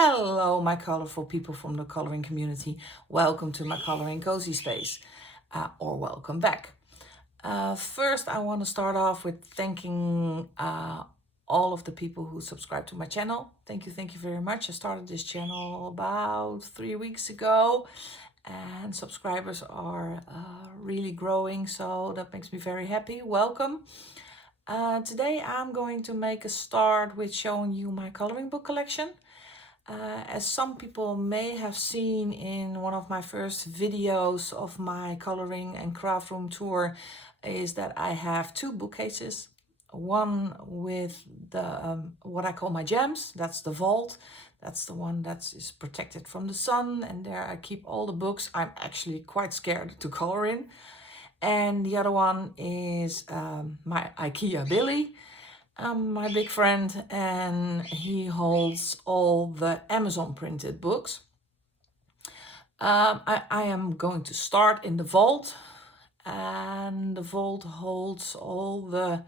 Hello, my colorful people from the coloring community. Welcome to my coloring cozy space, or welcome back. First, I want to start off with thanking all of the people who subscribe to my channel. Thank you very much. I started this channel about 3 weeks ago, and subscribers are really growing, so that makes me very happy. Welcome. Today I'm going to make a start with showing you my coloring book collection. As some people may have seen in one of my first videos of my coloring and craft room tour, is that I have two bookcases. One with the what I call my gems, that's the vault. That's the one that is protected from the sun, and there I keep all the books I'm actually quite scared to color in. And the other one is my IKEA Billy, my big friend, and he holds all the Amazon printed books. I am going to start in the vault, and the vault holds all the,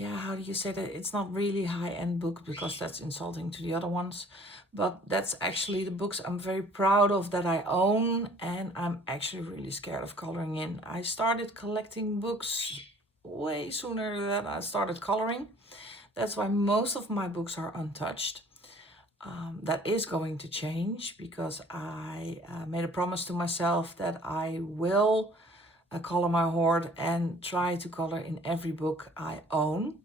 how do you say that? It's not really high-end book because that's insulting to the other ones, but that's actually the books I'm very proud of that I own, and I'm actually really scared of coloring in. I started collecting books way sooner than I started coloring. That's why most of my books are untouched. That is going to change because I made a promise to myself that I will color my hoard and try to color in every book I own.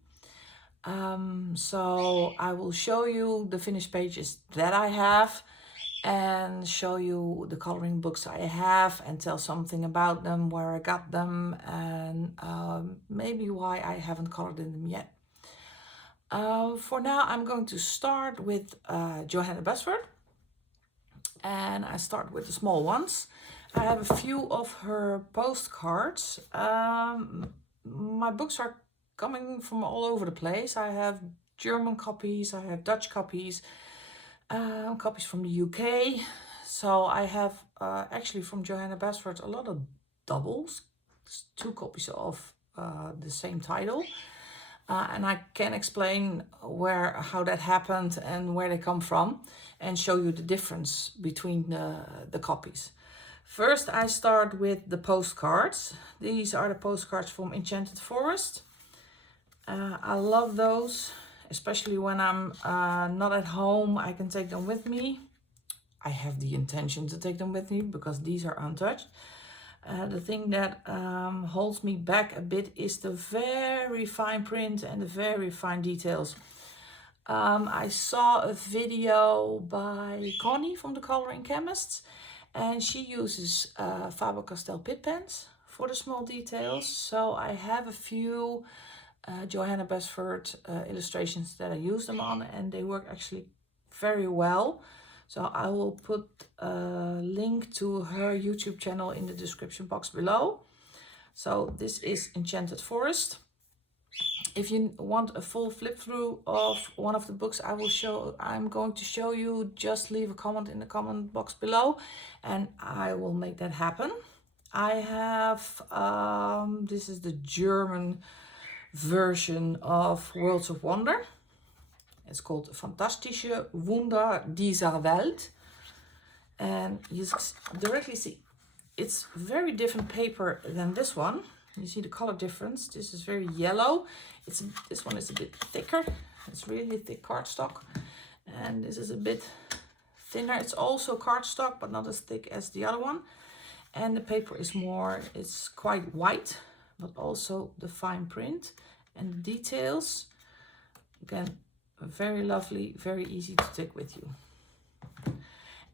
So I will show you the finished pages that I have and show you the coloring books I have and tell something about them, where I got them, and maybe why I haven't colored in them yet. For now, I'm going to start with Johanna Basford, and I start with the small ones. I have a few of her postcards. My books are coming from all over the place. I have German copies, I have Dutch copies, copies from the UK. So I have actually from Johanna Basford a lot of doubles, 2 copies of the same title. And I can explain how that happened and where they come from, and show you the difference between the copies. First, I start with the postcards. These are the postcards from Enchanted Forest. I love those, especially when I'm not at home. I can take them with me. I have the intention to take them with me because these are untouched. The thing that holds me back a bit is the very fine print and the very fine details. I saw a video by Connie from the Coloring Chemists, and she uses Faber-Castell Pitt pens for the small details. So I have a few Johanna Basford illustrations that I use them on, and they work actually very well. So I will put a link to her YouTube channel in the description box below. So this is Enchanted Forest. If you want a full flip through of one of the books I'm going to show you, just leave a comment in the comment box below and I will make that happen. I have, this is the German version of Worlds of Wonder. It's called Fantastische Wunder dieser Welt. And you directly see it's very different paper than this one. You see the color difference. This is very yellow. This one is a bit thicker. It's really thick cardstock. And this is a bit thinner. It's also cardstock, but not as thick as the other one. And the paper is it's quite white, but also the fine print and the details. Again, very lovely, very easy to take with you.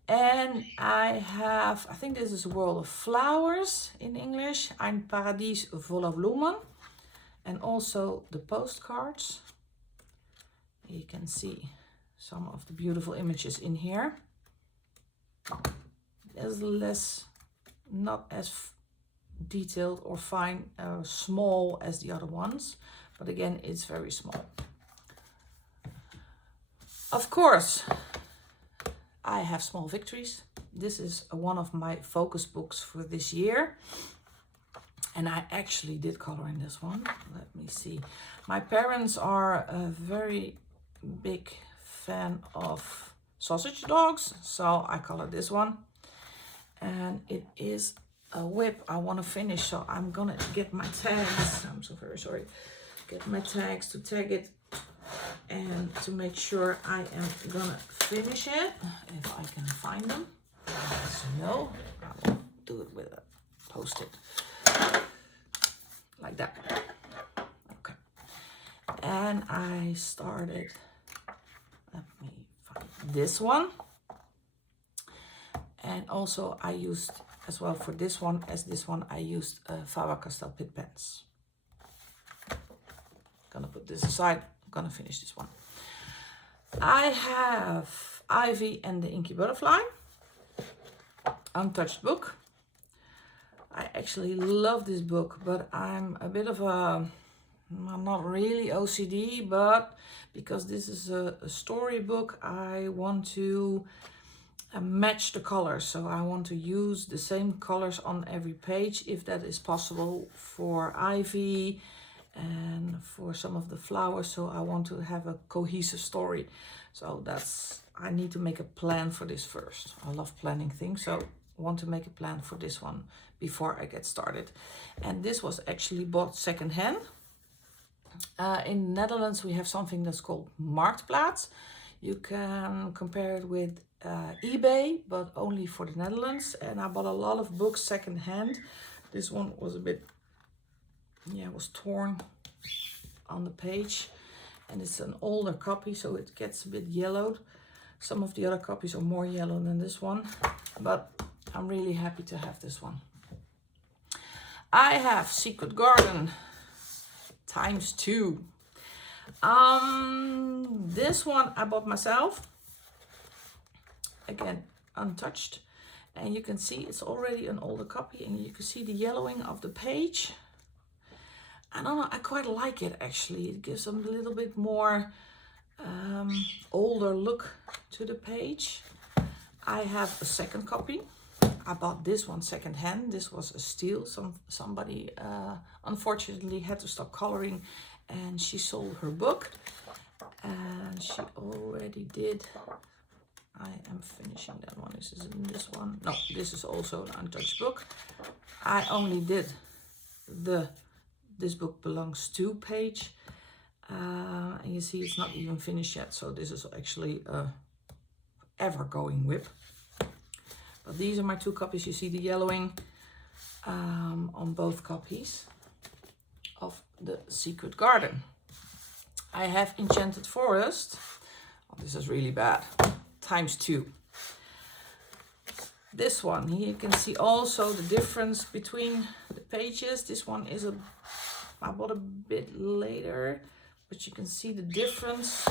And I think this is a World of Flowers in English, Ein Paradies voller Blumen, and also the postcards. You can see some of the beautiful images in here. There's not as detailed or fine, small as the other ones, but again, it's very small. Of course, I have Small Victories. This is one of my focus books for this year. And I actually did color in this one. Let me see. My parents are a very big fan of sausage dogs, so I color this one. And it is a whip I want to finish, so I'm gonna get my tags. I'm so very sorry. Get my tags to tag it and to make sure I am gonna finish it, if I can find them. As you know, I will do it with a post-it like that. Okay, and I started, let me find this one, and also I used as well for this one as this one, I used Faber-Castell Pitt pens. Gonna put this aside, I'm gonna finish this one. I have Ivy and the Inky Butterfly, untouched book. I actually love this book, but I'm a bit of a, I'm not really OCD, but because this is a story book, I want to match the colors. So I want to use the same colors on every page, if that is possible, for Ivy and for some of the flowers. So I want to have a cohesive story. So that's, I need to make a plan for this first. I love planning things, so I want to make a plan for this one before I get started. And this was actually bought secondhand. In the Netherlands, we have something that's called Marktplaats. You can compare it with eBay, but only for the Netherlands. And I bought a lot of books secondhand. This one was a bit, yeah, was torn on the page, and it's an older copy, so it gets a bit yellowed. Some of the other copies are more yellow than this one, but I'm really happy to have this one. I have Secret Garden ×2. This one I bought myself. Again, untouched. And you can see it's already an older copy, and you can see the yellowing of the page. I don't know, I quite like it actually. It gives a little bit more older look to the page. I have a second copy. I bought this one secondhand. This was a steal. Somebody unfortunately had to stop coloring, and she sold her book. And she already did. I am finishing that one. This is in this one. No, this is also an untouched book. I only did the This Book Belongs To page. And you see it's not even finished yet. So this is actually a ever-going whip. But these are my two copies. You see the yellowing on both copies of the Secret Garden. I have Enchanted Forest. Oh, this is really bad. ×2. This one, here you can see also the difference between the pages. This one is I bought a bit later, but you can see the difference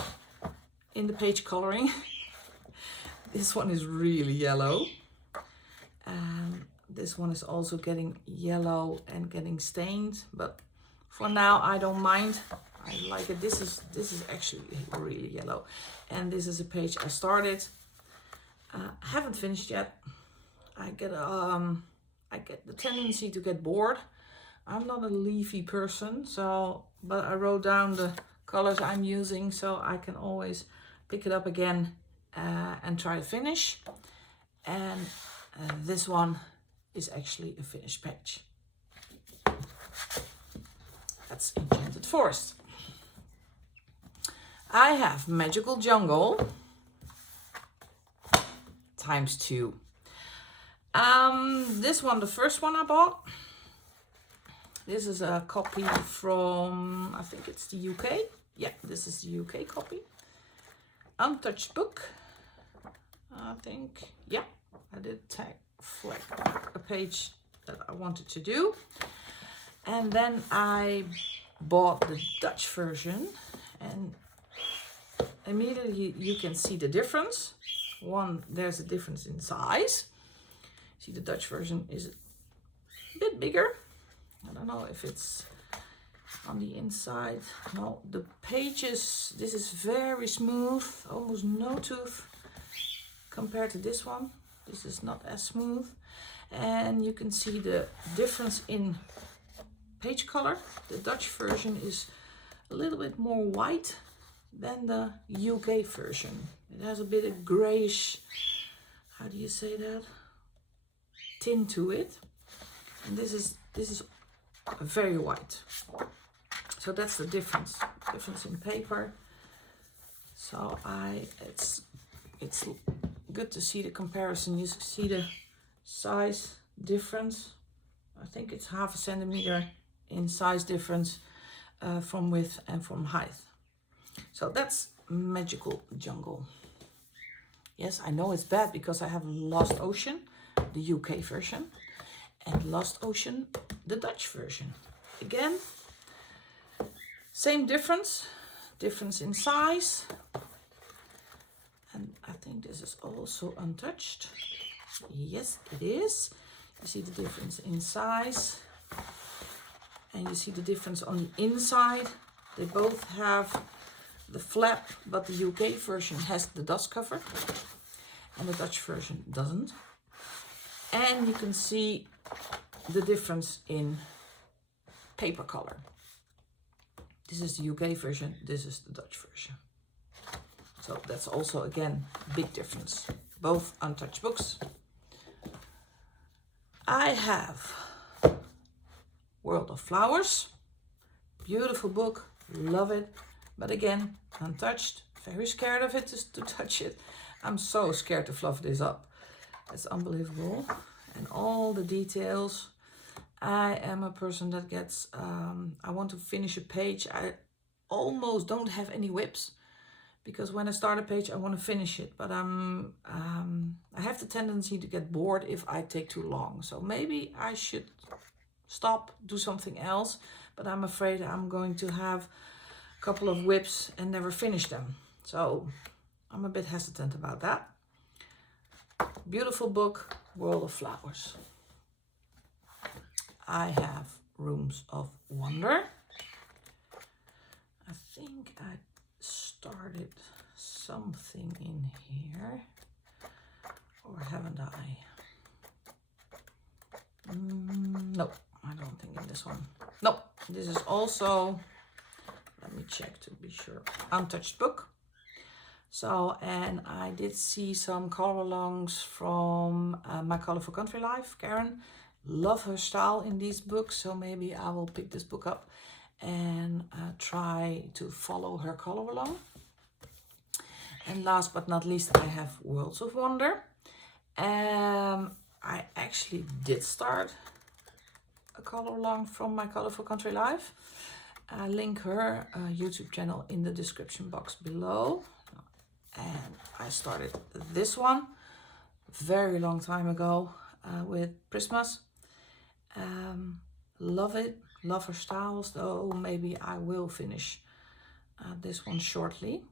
in the page coloring. This one is really yellow. And this one is also getting yellow and getting stained, but for now I don't mind. I like it. This is actually really yellow. And this is a page I started. Haven't finished yet. I get the tendency to get bored. I'm not a leafy person, so but I wrote down the colors I'm using, so I can always pick it up again and try to finish. And this one is actually a finished page. That's Enchanted Forest. I have Magical Jungle ×2. This one, the first one I bought. This is a copy from, I think it's the UK. Yeah, this is the UK copy. Untouched book. I think, yeah, I did flag a page that I wanted to do. And then I bought the Dutch version, and immediately you can see the difference. One, there's a difference in size. See, the Dutch version is a bit bigger. I don't know if it's on the inside. No, the pages, this is very smooth, almost no tooth compared to this one. This is not as smooth. And you can see the difference in page color. The Dutch version is a little bit more white Then the UK version. It has a bit of grayish, how do you say that? Tint to it. And this is very white. So that's the difference in paper. So it's good to see the comparison. You see the size difference. I think it's 0.5 centimeter in size difference from width and from height. So that's Magical Jungle. Yes, I know it's bad because I have Lost Ocean, the UK version, and Lost Ocean, the Dutch version. Again, same difference in size. And I think this is also untouched. Yes, it is. You see the difference in size. And you see the difference on the inside. They both have the flap, but the UK version has the dust cover. And the Dutch version doesn't. And you can see the difference in paper color. This is the UK version, this is the Dutch version. So that's also, again, big difference. Both untouched books. I have World of Flowers. Beautiful book, love it. But again, untouched. Very scared of it to touch it. I'm so scared to fluff this up. It's unbelievable. And all the details. I am a person that gets, I want to finish a page. I almost don't have any whips. Because when I start a page, I want to finish it. But I have the tendency to get bored if I take too long. So maybe I should stop, do something else. But I'm afraid I'm going to have a couple of whips and never finish them. So I'm a bit hesitant about that. Beautiful book, World of Flowers. I have Rooms of Wonder. I think I started something in here, or haven't I? No, I don't think in this one. No, this is also, let me check to be sure, untouched book. So, and I did see some color alongs from My Colourful Country Life, Karen. Love her style in these books, so maybe I will pick this book up and try to follow her color along. And last but not least, I have Worlds of Wonder. I actually did start a color along from My Colourful Country Life. I link her YouTube channel in the description box below. And I started this one very long time ago with Prismas. Love it. Love her styles, though maybe I will finish this one shortly.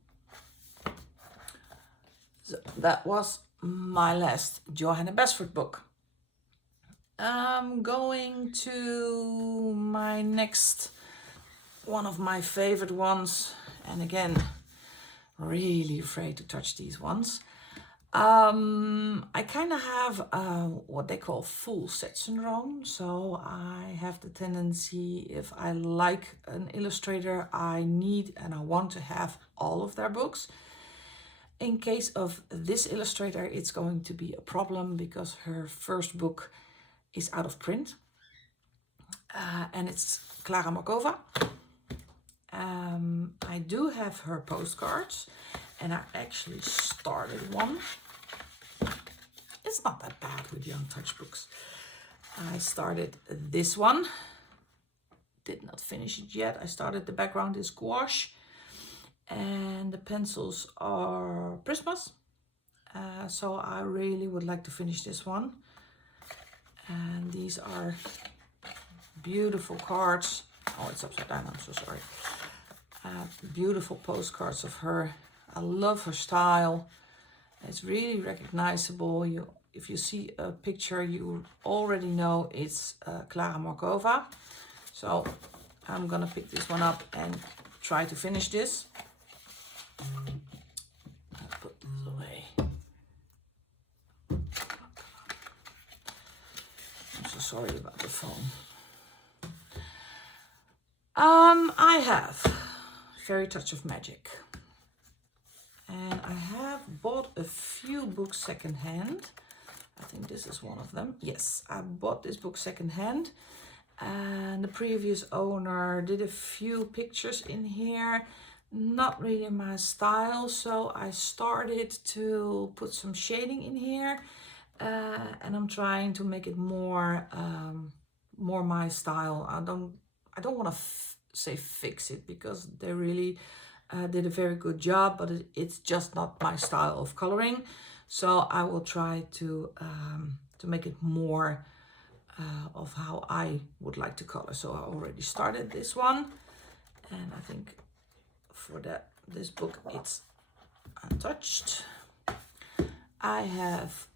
So that was my last Johanna Basford book. I'm going to my next, one of my favorite ones. And again, really afraid to touch these ones. I kind of have what they call full set syndrome. So I have the tendency, if I like an illustrator, I need and I want to have all of their books. In case of this illustrator, it's going to be a problem because her first book is out of print. And it's Clara Markova. I do have her postcards, and I actually started one. It's not that bad with the untouched books. I started this one. Did not finish it yet. I started, the background is gouache, and the pencils are Prismas. So I really would like to finish this one. And these are beautiful cards. Oh, it's upside down, I'm so sorry. Beautiful postcards of her. I love her style. It's really recognizable. If you see a picture, you already know it's Clara Markova. So I'm gonna pick this one up and try to finish this. I'll put this away. I'm so sorry about the phone. I have Fairy Touch of Magic. bought a few books secondhand. I think this is one of them. Yes, I bought this book secondhand. And the previous owner did a few pictures in here. Not really my style, so I started to put some shading in here. And I'm trying to make it more my style. I don't want to say fix it, because they really did a very good job, but it's just not my style of coloring. So I will try to make it more of how I would like to color. So I already started this one, and I think for this book it's Untouched. I have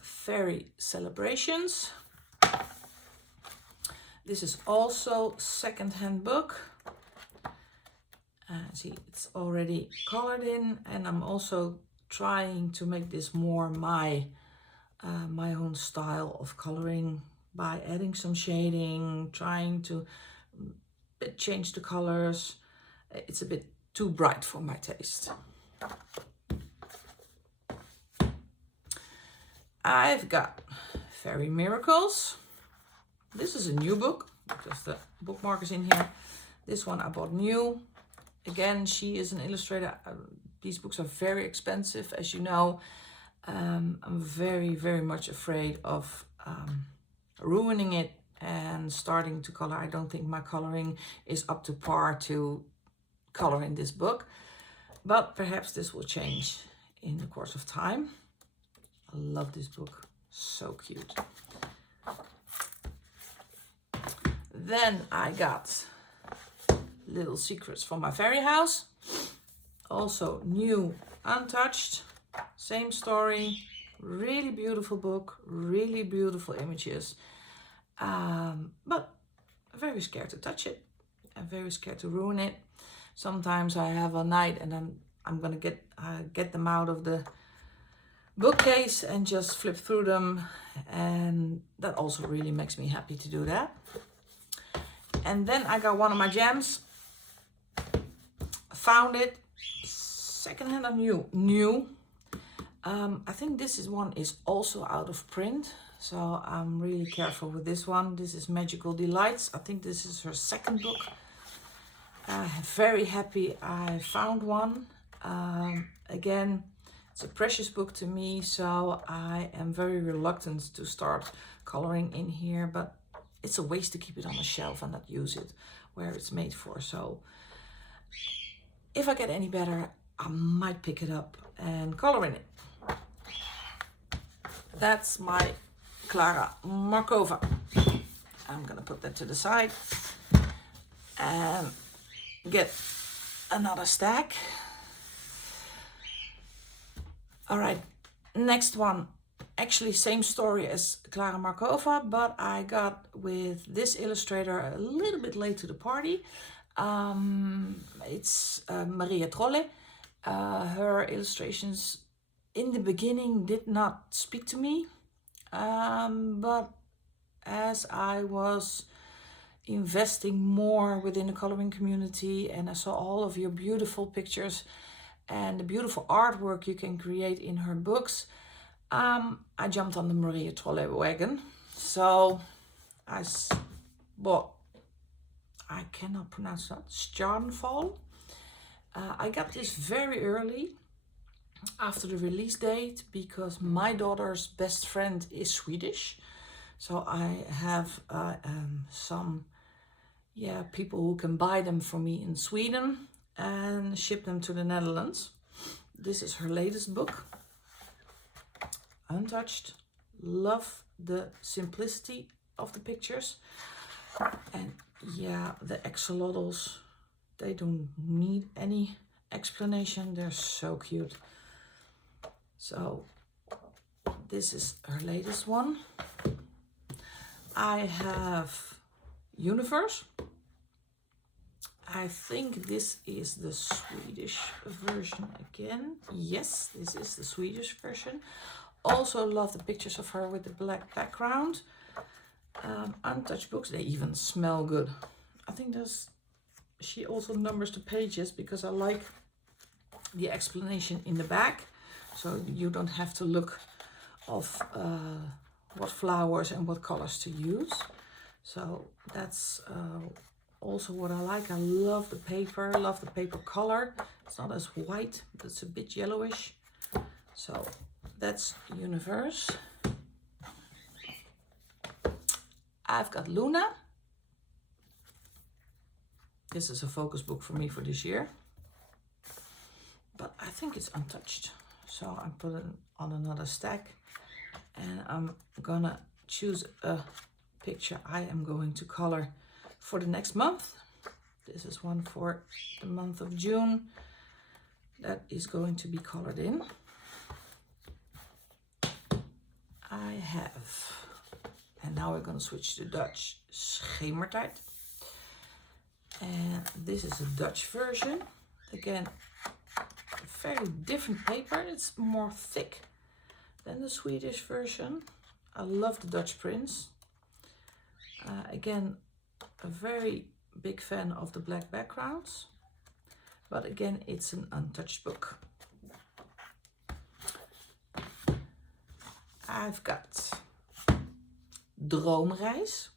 Fairy Celebrations. This is also second-hand book. See, it's already colored in, and I'm also trying to make this more my own style of coloring by adding some shading, trying to change the colors. It's a bit too bright for my taste. I've got Fairy Miracles. This is a new book, because the bookmark is in here. This one I bought new. Again, she is an illustrator. These books are very expensive, as you know. I'm very, very much afraid of ruining it and starting to color. I don't think my coloring is up to par to color in this book, but perhaps this will change in the course of time. I love this book, so cute. Then I got Little Secrets from My Fairy House. Also new, Untouched, same story, really beautiful book, really beautiful images, but I'm very scared to touch it. I'm very scared to ruin it. Sometimes I have a night and then I'm gonna get them out of the bookcase and just flip through them, and that also really makes me happy to do that. And then I got one of my gems. Found it secondhand or new. I think this one is also out of print, so I'm really careful with this one. This is Magical Delights. I think this is her second book. Very happy I found one. Again, it's a precious book to me, so I am very reluctant to start coloring in here, but it's a waste to keep it on the shelf and not use it where it's made for. So if I get any better, I might pick it up and color in it. That's my Clara Markova. I'm gonna put that to the side and get another stack. All right, next one. Actually, same story as Clara Markova, but I got with this illustrator a little bit late to the party. It's Maria Trolle. Her illustrations in the beginning did not speak to me, but as I was investing more within the coloring community and I saw all of your beautiful pictures and the beautiful artwork you can create in her books, I jumped on the Maria Trolle wagon. So I bought, I cannot pronounce that, Stjarnfall. I got this very early after the release date because my daughter's best friend is Swedish. So I have some people who can buy them for me in Sweden and ship them to the Netherlands. This is her latest book, Untouched. Love the simplicity of the pictures. And yeah, the axolotls, they don't need any explanation. They're so cute. So this is her latest one. I have Universe. I think this is the Swedish version again. Yes, this is the Swedish version. Also love the pictures of her with the black background. Untouched books, they even smell good. I think she also numbers the pages because I like the explanation in the back. so you don't have to look of what flowers and what colors to use. So that's also what I like. I love the paper color. It's not as white, but it's a bit yellowish. So that's Universe. I've got Luna. This is a focus book for me for this year, but I think it's untouched. So I put it on another stack, and I'm gonna choose a picture I am going to color for the next month. This is one for the month of June that is going to be colored in. I have, and now we're going to switch to Dutch, Schemertijd. And this is a Dutch version. Again, a very different paper. It's more thick than the Swedish version. I love the Dutch prints. Again, a very big fan of the black backgrounds. But again, it's an untouched book. I've got Droomreis.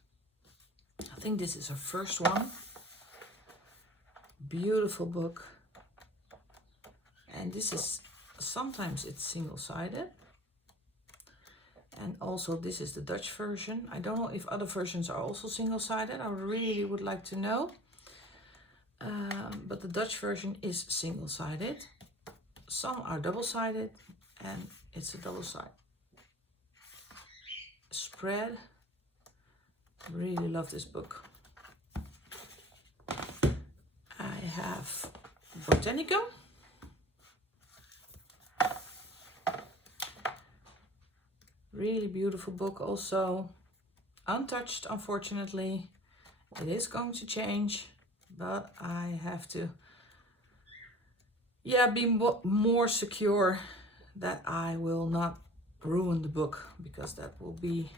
I think this is her first one. Beautiful book. And this is, sometimes it's single-sided. And also this is the Dutch version. I don't know if other versions are also single-sided. I really would like to know. But the Dutch version is single-sided. Some are double-sided, and it's a double-sided spread. Really love this book. I have Botanica. Really beautiful book also. Untouched, unfortunately. It is going to change, but I have to be more secure that I will not ruin the book, because that will be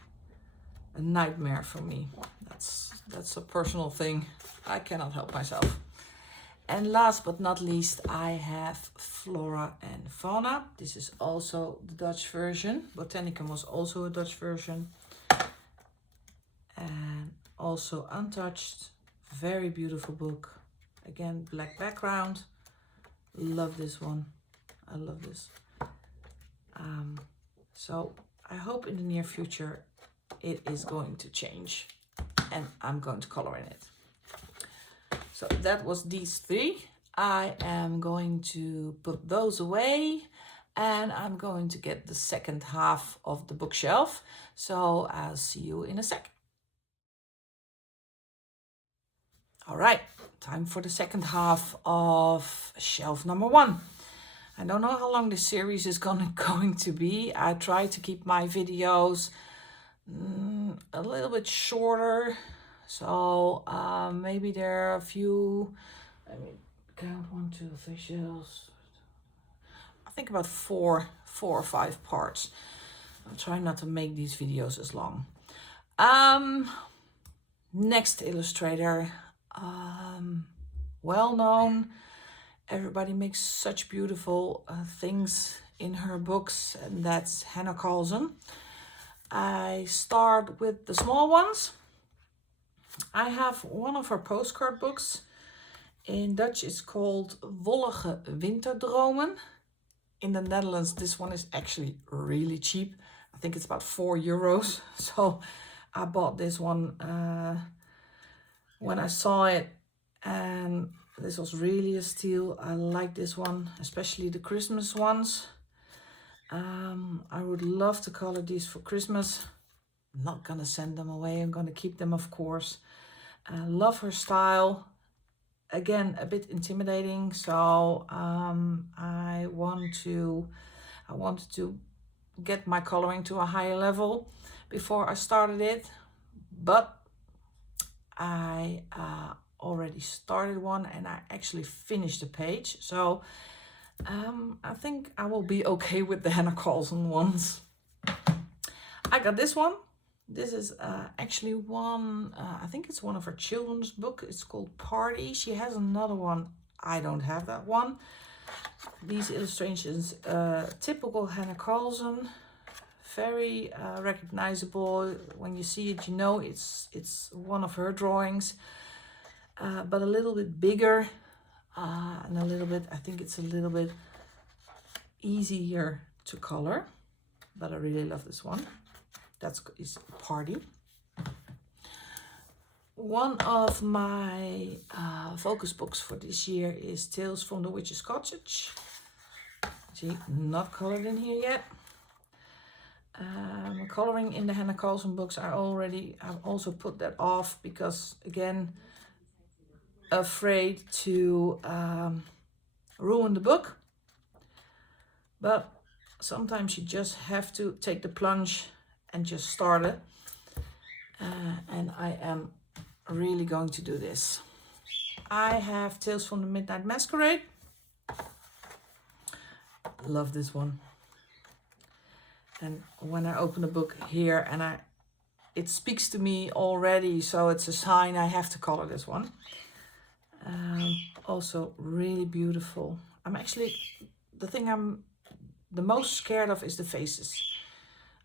a nightmare for me. That's a personal thing. I cannot help myself. And last but not least, I have Flora and Fauna. This is also the Dutch version. Botanica was also a Dutch version. And also untouched. Very beautiful book. Again, black background. Love this one. I love this. So I hope in the near future it is going to change and I'm going to color in it. So that was these three. I am going to put those away, and I'm going to get the second half of the bookshelf. So I'll see you in a sec. All right, time for the second half of shelf number 1. I don't know how long this series is going to be. I try to keep my videos a little bit shorter. So maybe there are a few, I mean, count 1, 2, 3 shelves. I think about four or 5 parts. I'm trying not to make these videos as long. Next illustrator, well known. Everybody makes such beautiful things in her books, and that's Hanna Karlzon. I start with the small ones. I have one of her postcard books. In Dutch it's called Wollige Winterdromen. In the Netherlands this one is actually really cheap. I think it's about €4. So I bought this one when I saw it, and this was really a steal. I like this one, especially the Christmas ones. I would love to color these for Christmas. I'm not gonna send them away. I'm gonna keep them, of course. I love her style. Again, a bit intimidating. So I wanted to get my coloring to a higher level before I started it, but I already started one and I actually finished the page. So I think I will be okay with the Hanna Karlzon ones. I got this one. This is actually one, I think it's one of her children's book. It's called Party. She has another one. I don't have that one. These illustrations, typical Hanna Karlzon, very recognizable. When you see it, you know it's one of her drawings, but a little bit bigger, and a little bit, I think it's a little bit easier to color, but I really love this one. Is Party. One of my focus books for this year is Tales from the Witch's Cottage. See, not colored in here yet. Coloring in the Hanna Karlzon books, I've also put that off because, again, afraid to ruin the book. But sometimes you just have to take the plunge and just start it. And I am really going to do this. I have Tales from the Midnight Masquerade. Love this one. And when I open the book here, and it speaks to me already, so it's a sign I have to color this one. Also really beautiful. The thing I'm the most scared of is the faces.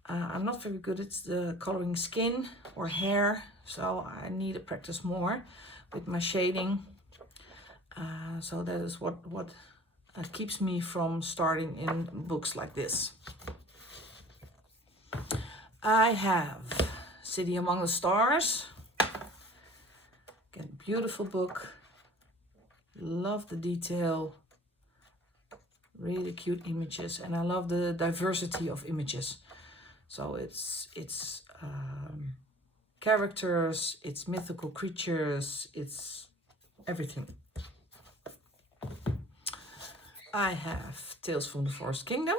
I'm not very good at the coloring skin or hair, so I need to practice more with my shading. So that is what keeps me from starting in books like this. I have City Among the Stars. Again, beautiful book. Love the detail. Really cute images, and I love the diversity of images. So it's characters, it's mythical creatures, it's everything. I have Tales from the Forest Kingdom.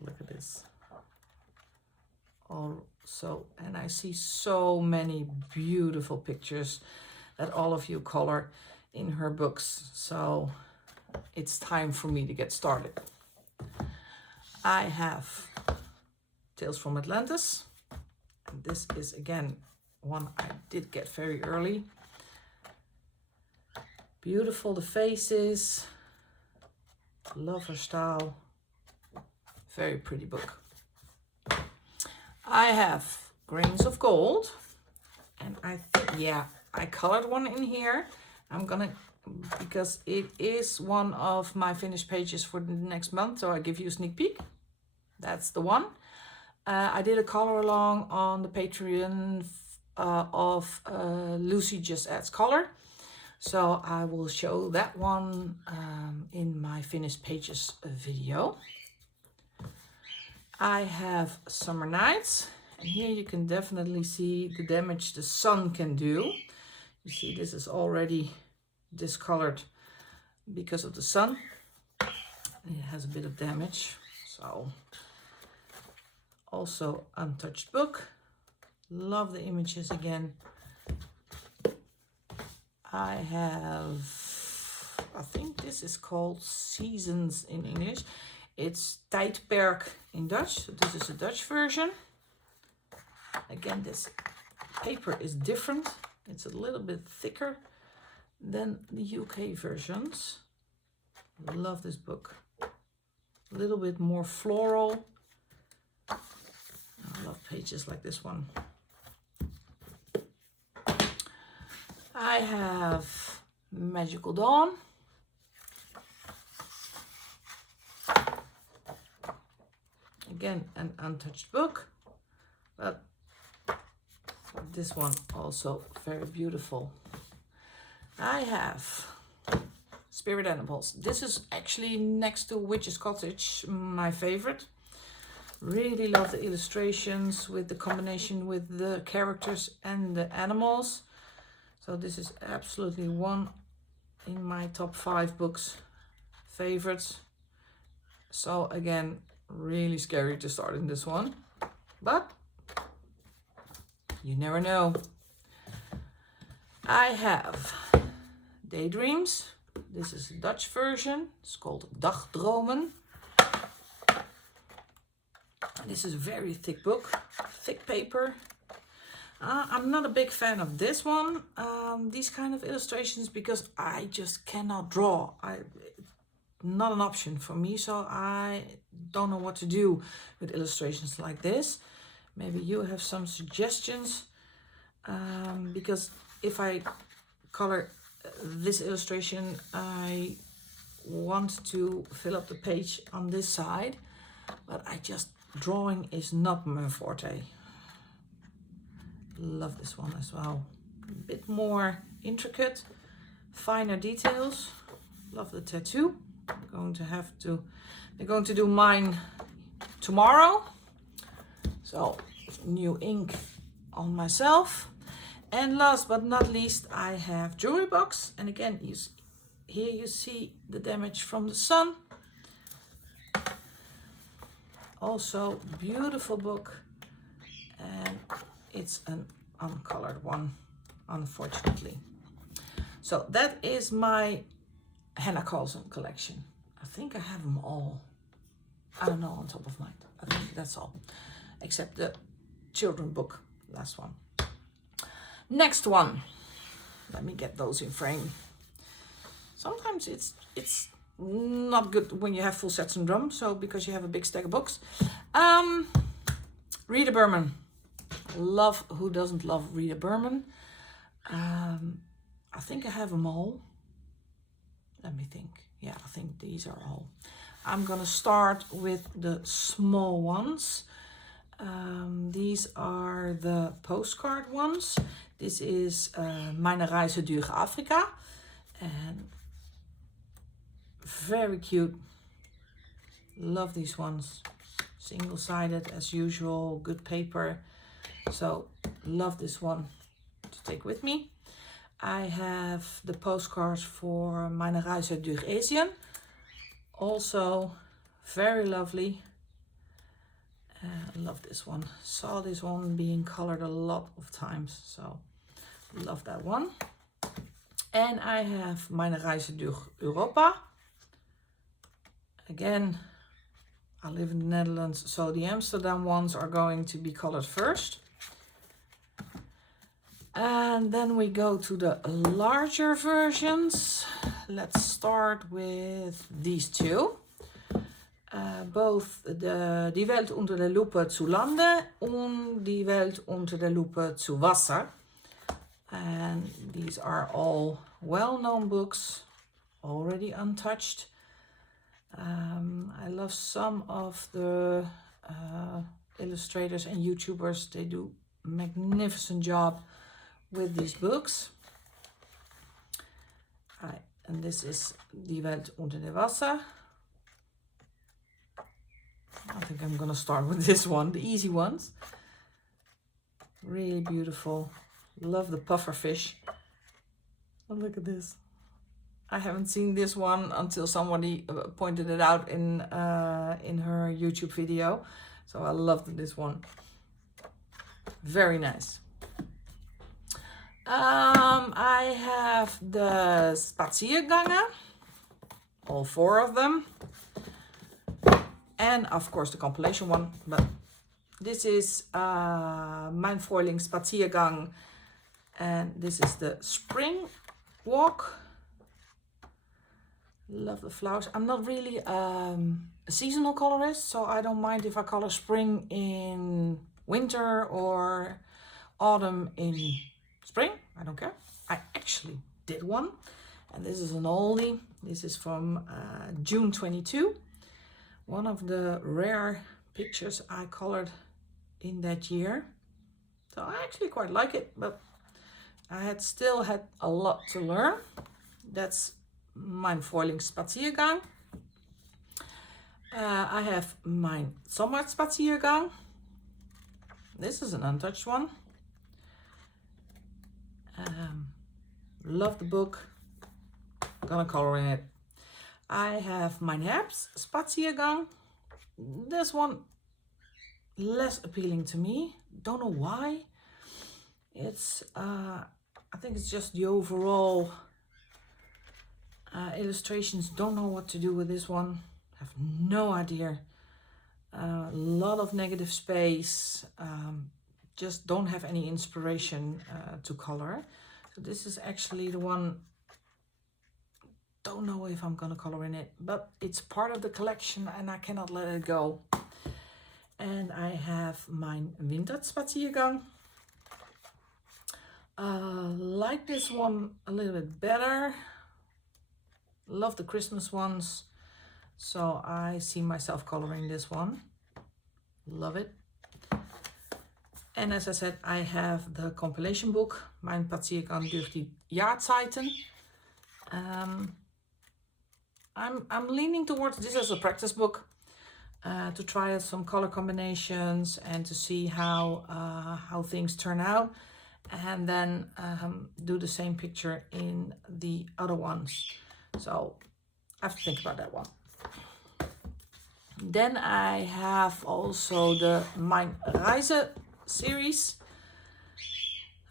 Look at this. Also, and I see so many beautiful pictures that all of you color in her books. So it's time for me to get started. I have Tales from Atlantis. And this is again one I did get very early. Beautiful, the faces. Love her style. Very pretty book. I have Grains of Gold. And I think, yeah, I colored one in here. Because it is one of my finished pages for the next month. So I give you a sneak peek. That's the one. I did a color along on the Patreon of Lucy Just Adds Color. So I will show that one in my finished pages video. I have Summer Nights, and here you can definitely see the damage the sun can do. You see this is already discolored because of the sun. It has a bit of damage. So also Untouched book. Love the images again. I think this is called Seasons in English. It's Tijdperk in Dutch. So this is a Dutch version. Again, this paper is different. It's a little bit thicker than the UK versions. Love this book. A little bit more floral. I love pages like this one. I have Magical Dawn. Again, an untouched book, but this one also very beautiful. I have Spirit Animals. This is actually next to Witch's Cottage, my favorite. Really love the illustrations with the combination with the characters and the animals. So this is absolutely one in my top 5 books favorites. So again, really scary to start in this one, but you never know. I have Daydreams. This is a Dutch version. It's called Dagdromen. This is a very thick book, thick paper. I'm not a big fan of this one, these kind of illustrations, because I just cannot draw. Not an option for me, so I don't know what to do with illustrations like this. Maybe you have some suggestions, because if I color this illustration, I want to fill up the page on this side, but drawing is not my forte. Love this one as well. A bit more intricate, finer details. Love the tattoo. They're going to do mine tomorrow. So new ink on myself. And last but not least, I have jewelry box. And again, here you see the damage from the sun. Also beautiful book, and it's an uncolored one, unfortunately. So that is my Hanna Karlzon collection. I think I have them all. I don't know on top of mind. I think that's all, except the children book, last one. Next one. Let me get those in frame. Sometimes it's not good when you have full set syndrome, so because you have a big stack of books. Rita Berman. Love, who doesn't love Rita Berman? I think I have them all. Let me think. Yeah, I think these are all. I'm gonna start with the small ones. These are the postcard ones. This is Meine Reise durch Afrika, and very cute. Love these ones. Single-sided as usual, good paper. So love this one to take with me. I have the postcards for Meine Reise durch Asien. Also very lovely. Love this one. Saw this one being colored a lot of times, so love that one. And I have Meine Reise durch Europa. Again, I live in the Netherlands, so the Amsterdam ones are going to be colored first. And then we go to the larger versions. Let's start with these two. Both Die Welt unter der Lupe zu Lande und Die Welt unter der Lupe zu Wasser. And these are all well-known books, already untouched. I love some of the illustrators and YouTubers. They do a magnificent job with these books. And this is Die Welt unter dem Wasser. I think I'm gonna start with this one, the easy ones. Really beautiful. Love the puffer fish. Oh, look at this. I haven't seen this one until somebody pointed it out in her YouTube video. So I loved this one. Very nice. I have the Spaziergänge, all 4 of them. And of course the compilation one, but this is Mein Frühling Spaziergang, and this is the spring walk. Love the flowers. I'm not really a seasonal colorist, so I don't mind if I color spring in winter or autumn in spring. I don't care. I actually did one, and this is an oldie. This is from June 22. One of the rare pictures I colored in that year. So I actually quite like it, but I still had a lot to learn. That's Mein Frühling Spaziergang. I have Mein Sommerspaziergang. This is an untouched one. Love the book. Gonna color in it. I have Mein Herbstspaziergang. This one less appealing to me. Don't know why. It's I think it's just the overall illustrations. Don't know what to do with this one. Have no idea. A lot of negative space. just don't have any inspiration to color. So this is actually the one, don't know if I'm gonna color in it, but it's part of the collection and I cannot let it go. And I have mijn Winterspaziergang. Like this one a little bit better. Love the Christmas ones. So I see myself coloring this one. Love it. And as I said, I have the compilation book, Mijn Spaziergang durch die Jahrzeiten. I'm leaning towards this as a practice book to try out some color combinations and to see how things turn out, and then do the same picture in the other ones. So I have to think about that one. Then I have also the Mijn Reise series.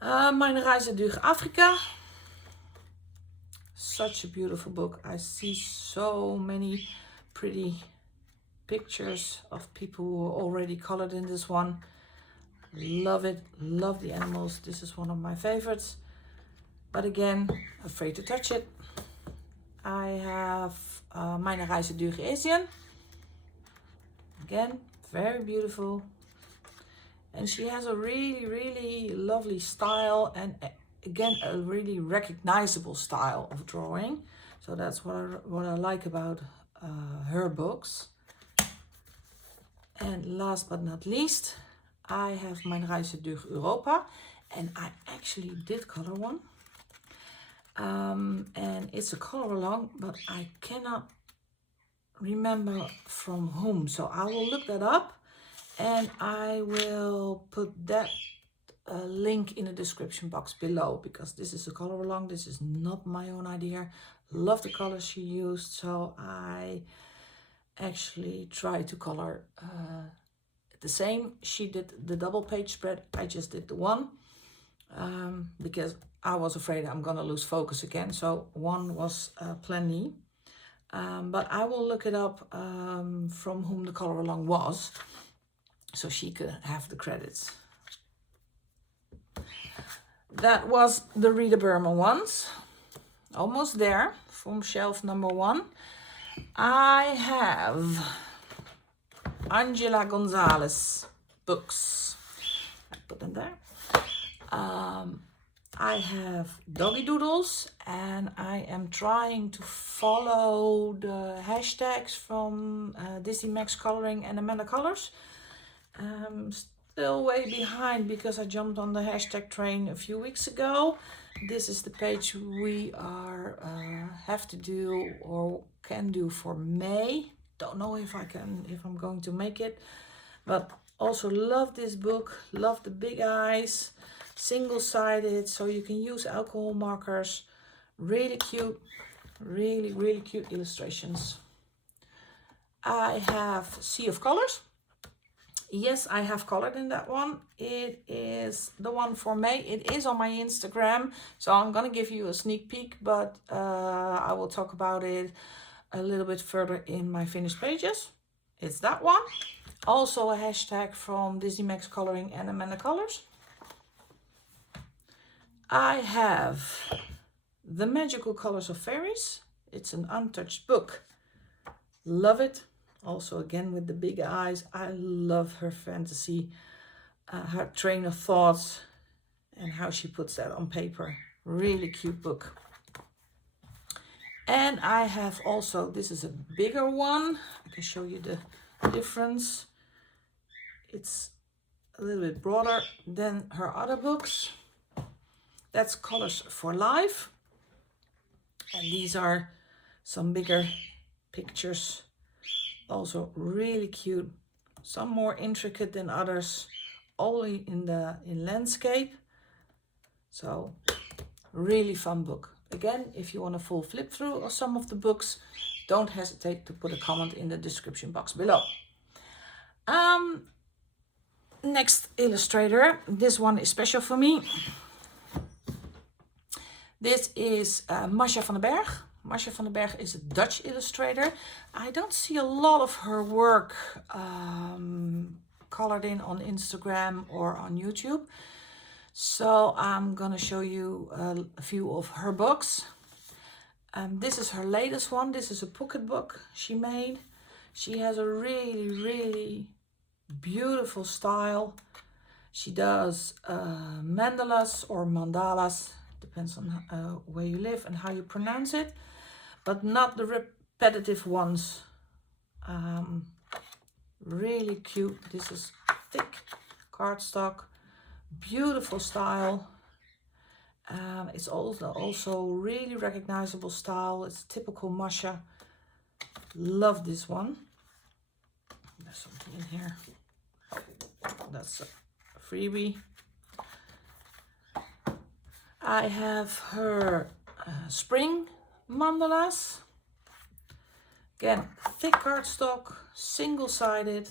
Mijn Reise durch Afrika. Such a beautiful book. I see so many pretty pictures of people who are already colored in this one. Love it. Love the animals. This is one of my favorites. But again, afraid to touch it. I have Mijn Reise durch Asien. Again, very beautiful. And she has a really, really lovely style, and again, a really recognizable style of drawing. So that's what I like about her books. And last but not least, I have Mijn Reise durch Europa. And I actually did color one. And it's a color along, but I cannot remember from whom. So I will look that up. And I will put that link in the description box below, because this is a color along. This is not my own idea. Love the colors she used, so I actually try to color the same. She did the double page spread. I just did the one because I was afraid I'm gonna lose focus again. So one was plenty. But I will look it up from whom the color along was, so she could have the credits. That was the Rita Berman ones. Almost there, from shelf number 1. I have Angela Gonzalez books. I put them there. I have Doggy Doodles, and I am trying to follow the hashtags from Disney Max Coloring and Amanda Colors. Still way behind because I jumped on the hashtag train a few weeks ago. This is the page we are have to do or can do for May. Don't know if I'm going to make it, but also love this book. Love the big eyes, single-sided, so you can use alcohol markers. Really cute, really cute illustrations. I have Sea of Colors. Yes, I have colored in that one. It is the one for May. It is on my Instagram, so I'm gonna give you a sneak peek, but I will talk about it a little bit further in my finished pages. It's that one. Also a hashtag from Disney Max Coloring and Amanda Colors. I have The Magical Colors of Fairies. It's an untouched book. Love it. Also again with the big eyes. I love her fantasy, her train of thoughts, and how she puts that on paper. Really cute book. And I have also, this is a bigger one. I can show you the difference. It's a little bit broader than her other books. That's Colors for Life. And these are some bigger pictures. Also really cute. Some more intricate than others. Only in landscape. So really fun book. Again, if you want a full flip through of some of the books, don't hesitate to put a comment in the description box below. Next illustrator. This one is special for me. This is Masha van den Berg. Masha van den Berg is a Dutch illustrator. I don't see a lot of her work colored in on Instagram or on YouTube. So I'm gonna show you a few of her books. This is her latest one. This is a pocket book she made. She has a really beautiful style. She does mandalas or mandalas, depends on where you live and how you pronounce it, but not the repetitive ones. Really cute. This is thick cardstock, beautiful style. It's also really recognizable style. It's typical Masha. Love this one. There's something in here. That's a freebie. I have her spring mandalas. Again, thick cardstock, single-sided,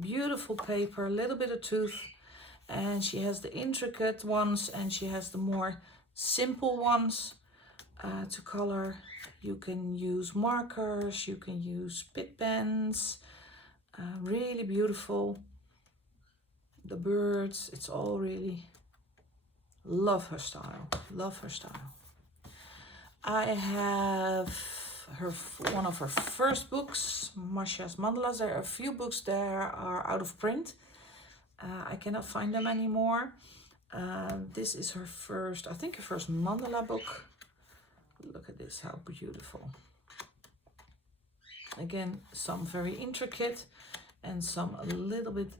beautiful paper, a little bit of tooth. And she has the intricate ones and she has the more simple ones to color. You can use markers, you can use Pit pens. Really beautiful. The birds, it's all really, love her style, love her style. I have one of her first books, Masha's Mandalas. There are a few books there are out of print. I cannot find them anymore. This is her first, I think her first mandala book. Look at this, how beautiful. Again, some very intricate and some a little bit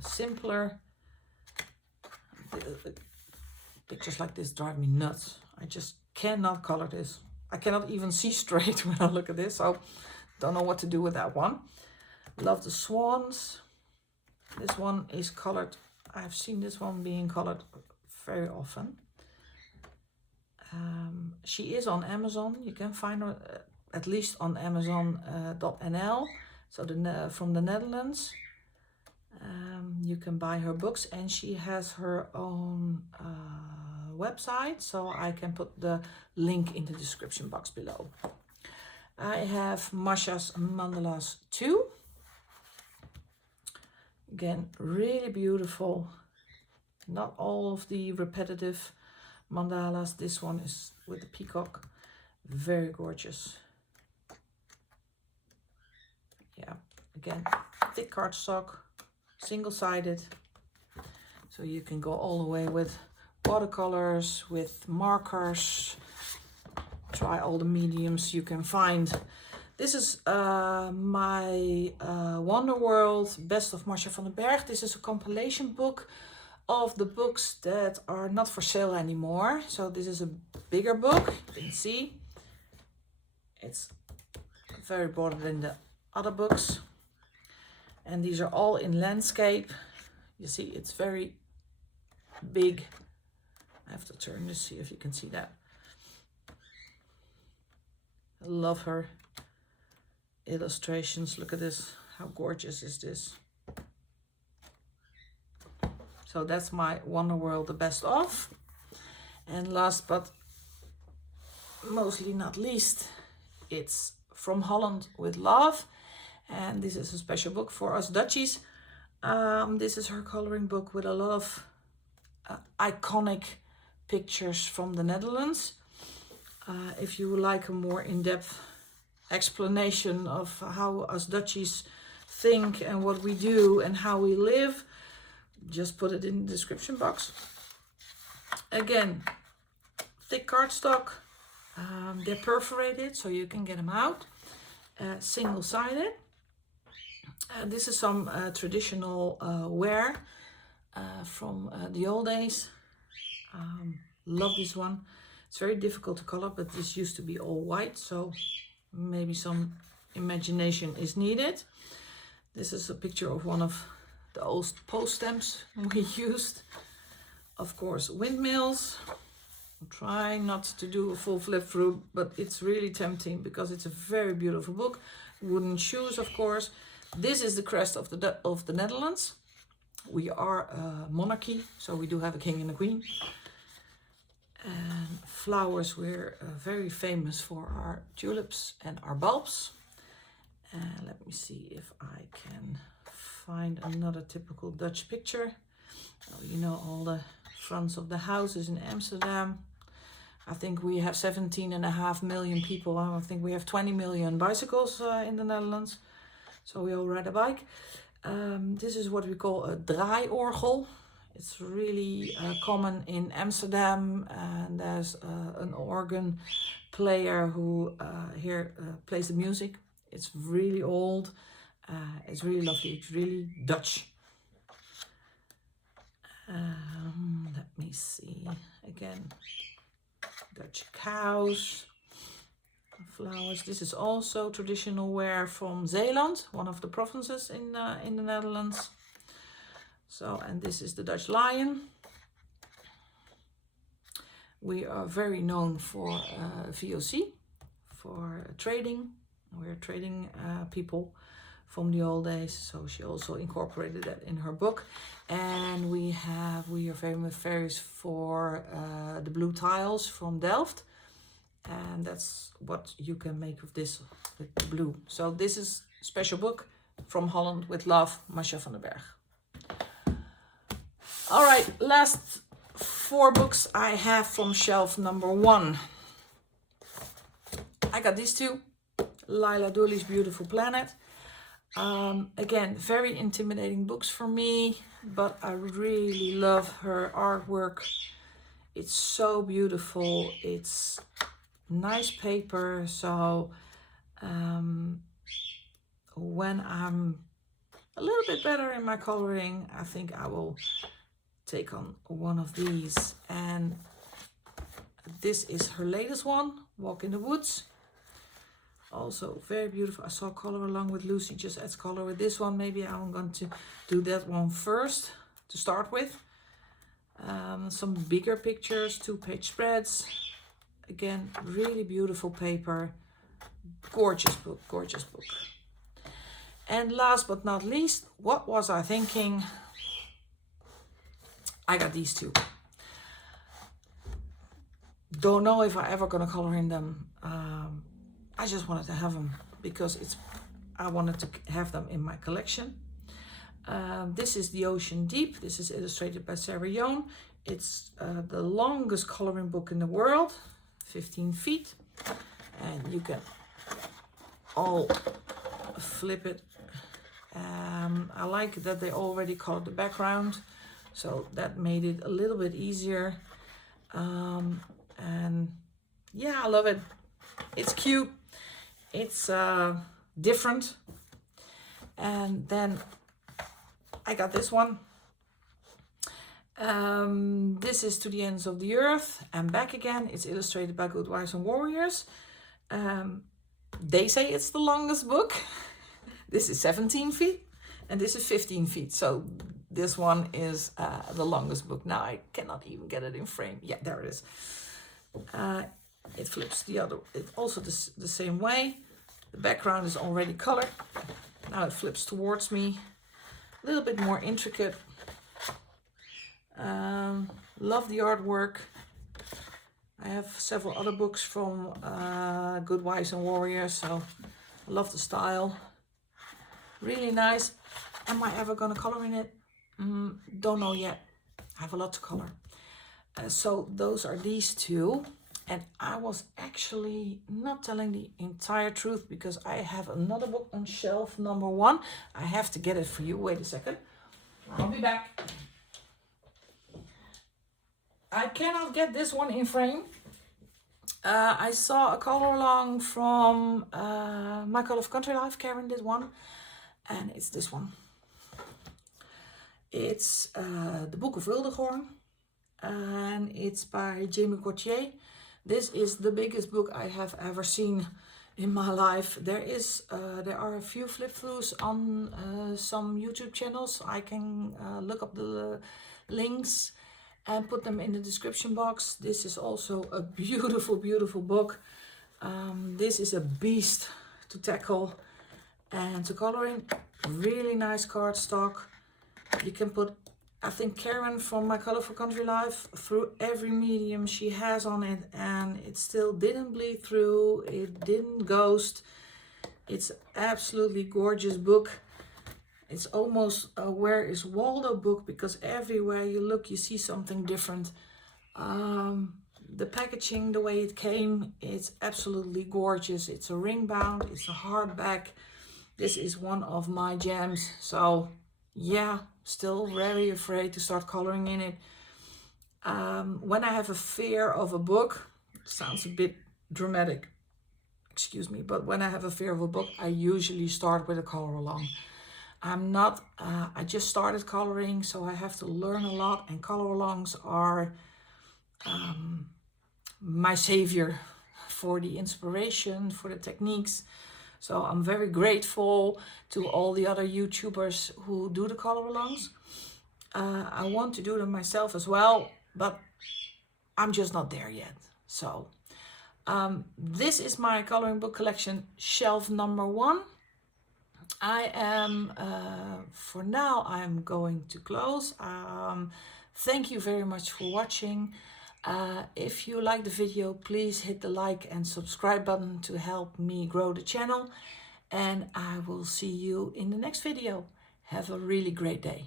simpler. Pictures like this drive me nuts. I just cannot color this. I cannot even see straight when I look at this, so don't know what to do with that one. Love the swans. This one is colored. I've seen this one being colored very often. She is on Amazon. You can find her at least on Amazon.nl. So from the Netherlands. You can buy her books and she has her own website. So I can put the link in the description box below. I have Masha's Mandalas 2. Again, really beautiful. Not all of the repetitive mandalas. This one is with the peacock. Very gorgeous. Yeah, again, thick cardstock, single-sided. So you can go all the way with watercolors, with markers. Try all the mediums you can find. This is my Wonder World Best of Masha van den Berg. This is a compilation book of the books that are not for sale anymore. So this is a bigger book. You can see it's very broader than the other books. And these are all in landscape. You see, it's very big. I have to turn this, see if you can see that. I love her illustrations. Look at this. How gorgeous is this? So that's my Wonder World, the best of. And last but mostly not least, it's From Holland with Love. And this is a special book for us Dutchies. This is her coloring book with a lot of iconic pictures from the Netherlands. If you would like a more in-depth explanation of how us Dutchies think and what we do and how we live, just put it in the description box. Again, thick cardstock. They're perforated so you can get them out. Single-sided. This is some traditional wear from the old days. Love this one. It's very difficult to color, but this used to be all white, so maybe some imagination is needed. This is a picture of one of the old post stamps we used. Of course, windmills. I'm trying not to do a full flip through, but it's really tempting because it's a very beautiful book. Wooden shoes, of course. This is the crest of the Netherlands. We are a monarchy, so we do have a king and a queen. And flowers, we're very famous for our tulips and our bulbs. And let me see if I can find another typical Dutch picture. Oh, you know, all the fronts of the houses in Amsterdam. I think we have 17.5 million people. I think we have 20 million bicycles in the Netherlands. So we all ride a bike. This is what we call a draaiorgel. It's really common in Amsterdam, and there's an organ player who here plays the music. It's really old. It's really lovely. It's really Dutch. Let me see again. Dutch cows, flowers. This is also traditional wear from Zeeland, one of the provinces in the Netherlands. So, and this is the Dutch lion. We are very known for VOC, for trading. We're trading people from the old days, so she also incorporated that in her book. And we are famous for the blue tiles from Delft, and that's what you can make of this with the blue. So this is a special book from Holland with love, Masha van den Berg. All right, last 4 books I have from shelf number 1. I got these 2, Lila Dooley's Beautiful Planet. Again, very intimidating books for me, but I really love her artwork. It's so beautiful. It's nice paper. So when I'm a little bit better in my coloring, I think I will take on one of these. And this is her latest one, Walk in the Woods. Also very beautiful. I saw color along with Lucy just adds color with this one. Maybe I'm going to do that one first to start with. Some bigger pictures, 2-page spreads. Again, really beautiful paper. Gorgeous book, gorgeous book. And last but not least, what was I thinking? I got these 2. Don't know if I ever gonna color in them. I just wanted to have them because I wanted to have them in my collection. This is The Ocean Deep. This is illustrated by Sarah Yohn. It's the longest coloring book in the world, 15 feet. And you can all flip it. I like that they already colored the background, so that made it a little bit easier. And yeah, I love it. It's cute. It's different. And then I got this one. This is To the Ends of the Earth and Back Again. It's illustrated by Good Wives and Warriors. They say it's the longest book. This is 17 feet and this is 15 feet. So this one is the longest book. Now I cannot even get it in frame. Yeah, there it is. It flips the other, it's also the same way. The background is already colored. Now it flips towards me. A little bit more intricate. Love the artwork. I have several other books from Good Wives and Warriors, so I love the style. Really nice. Am I ever gonna color in it? Don't know yet. I have a lot to color. So those are these 2. And I was actually not telling the entire truth because I have another book on shelf number 1. I have to get it for you. Wait a second. I'll be back. I cannot get this one in frame. I saw a color along from My Colourful Country Life. Karen did one. And it's this one. It's The Book of Wildegorn. And it's by Jamie Gauthier. This is the biggest book I have ever seen in my life. There are a few flip-throughs on some YouTube channels. I can look up the links and put them in the description box. This is also a beautiful, beautiful book. This is a beast to tackle and to color in. Really nice cardstock. You can put, I think, Karen from My Colourful Country Life through every medium she has on it, and it still didn't bleed through. It didn't ghost. It's absolutely gorgeous book. It's almost a Where is Waldo book, because everywhere you look you see something different. The packaging, the way it came, it's absolutely gorgeous. It's a ring bound, it's a hardback. This is one of my gems. So yeah, still very afraid to start coloring in it. When I have a fear of a book, sounds a bit dramatic, excuse me, but when I have a fear of a book, I usually start with a color along. I'm not, I just started coloring, so I have to learn a lot, and color alongs are my savior for the inspiration, for the techniques. So I'm very grateful to all the other YouTubers who do the color alongs. I want to do them myself as well, but I'm just not there yet. So this is my coloring book collection, shelf number 1. I am, for now, I'm going to close. Thank you very much for watching. If you like the video, please hit the like and subscribe button to help me grow the channel. And I will see you in the next video. Have a really great day.